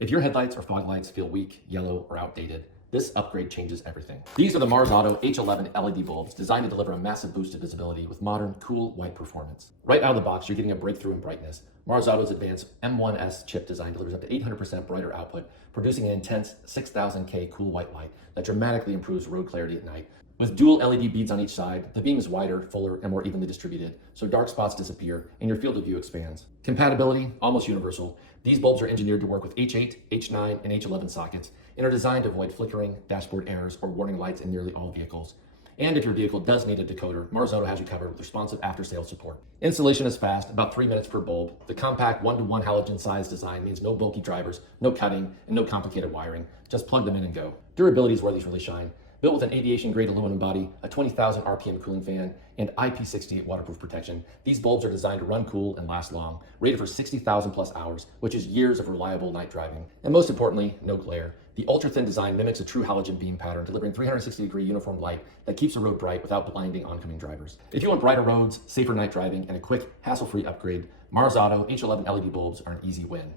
If your headlights or fog lights feel weak, yellow, or outdated, this upgrade changes everything. These are the Marsauto H11 LED bulbs designed to deliver a massive boost of visibility with modern, cool white performance. Right out of the box, you're getting a breakthrough in brightness. Marsauto's advanced M1S chip design delivers up to 800% brighter output, producing an intense 6000K cool white light that dramatically improves road clarity at night. With dual LED beads on each side, the beam is wider, fuller, and more evenly distributed, so dark spots disappear and your field of view expands. Compatibility, almost universal. These bulbs are engineered to work with H8, H9, and H11 sockets and are designed to avoid flickering, dashboard errors, or warning lights in nearly all vehicles. And if your vehicle does need a decoder, Marsauto has you covered with responsive after-sales support. Installation is fast, about 3 minutes per bulb. The compact 1-to-1 halogen size design means no bulky drivers, no cutting, and no complicated wiring. Just plug them in and go. Durability is where these really shine. Built with an aviation-grade aluminum body, a 20,000 RPM cooling fan, and IP68 waterproof protection, these bulbs are designed to run cool and last long, rated for 60,000 plus hours, which is years of reliable night driving. And most importantly, no glare. The ultra-thin design mimics a true halogen beam pattern, delivering 360-degree uniform light that keeps the road bright without blinding oncoming drivers. If you want brighter roads, safer night driving, and a quick, hassle-free upgrade, Marsauto H11 LED bulbs are an easy win.